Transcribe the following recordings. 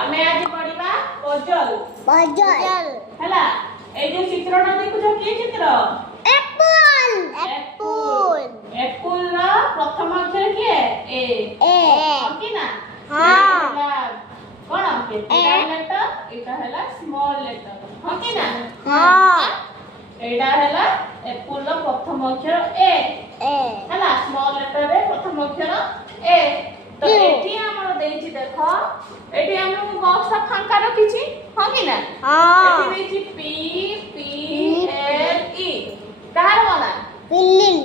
ଆମେ ଆଜି ପଢିବା ପଜଲ पजल ହେଲା। এই যে চিত্রটা দেখুছ কি চিত্র? एप्पल एप्पल एप्पल ର ପ୍ରଥମ ଅକ୍ଷର କି ଏ କି ନା? हां कोन कैपिटल लेटर एटा हैला स्मॉल लेटर हां कि ना? हां एटा हैला एप्पल ର प्रथम अक्षर ए हैला स्मॉल लेटर रे प्रथम अक्षर ए। तो एठी हमर देइछि देखो एठी हम बॉक्स ता फांका रखिछि हां कि ना? एठी देइछि पी पी एल ई कार बना पिल्लिन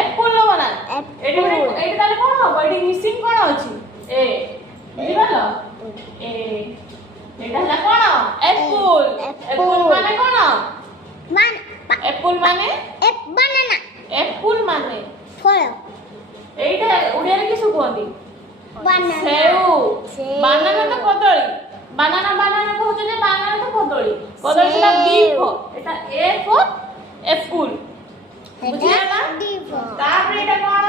एप्पल लो बना एठी एठी ताले कोन हो एठी मिसिंग कोन अछि ए बुझिबालो ए एटा हला कोन एप्पल एप्पल माने कोन मान एप्पल माने एक बनाना एप्पल माने फल एटा ओडिया रे किसु कोंदी बनाना सेउ बनाना तो कदली बनाना बनाना कहउछ जे बनाना तो कदली कदली सेटा बी फो एटा ए फो एप्पल बुझिला तापर एटा कोन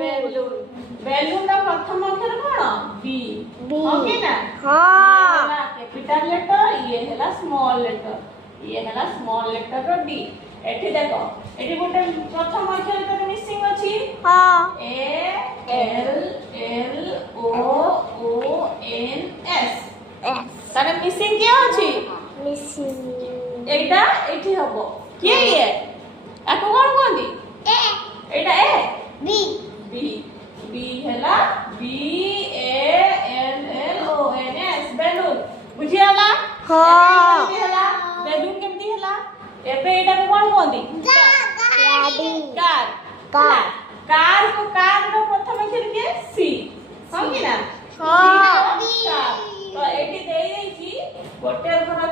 बेलून बेलून रा प्रथम अक्षर कोन बी ओके ना? हां कैपिटल लेटर ये हैला स्मॉल लेटर ये हैला स्मॉल लेटर रो डी। एठी देखो एठी गोटे प्रथम अक्षर तो मिसिंग अछि हां A L L O O N S तारे मिसिंग के अछि मिसिंग एटा एठी हबो के ये आको कोन कोंदी एटा ए बी बी बी हैला B A L L O N S balloon बुझियाला? हां हैला बेलून केमती हैला एबे एटा को कोन कोंदी गाड़ी कार कार कार को कार रो प्रथम अक्षर के सी हम कि ना? हां तो एटी देई देई की गोटे घर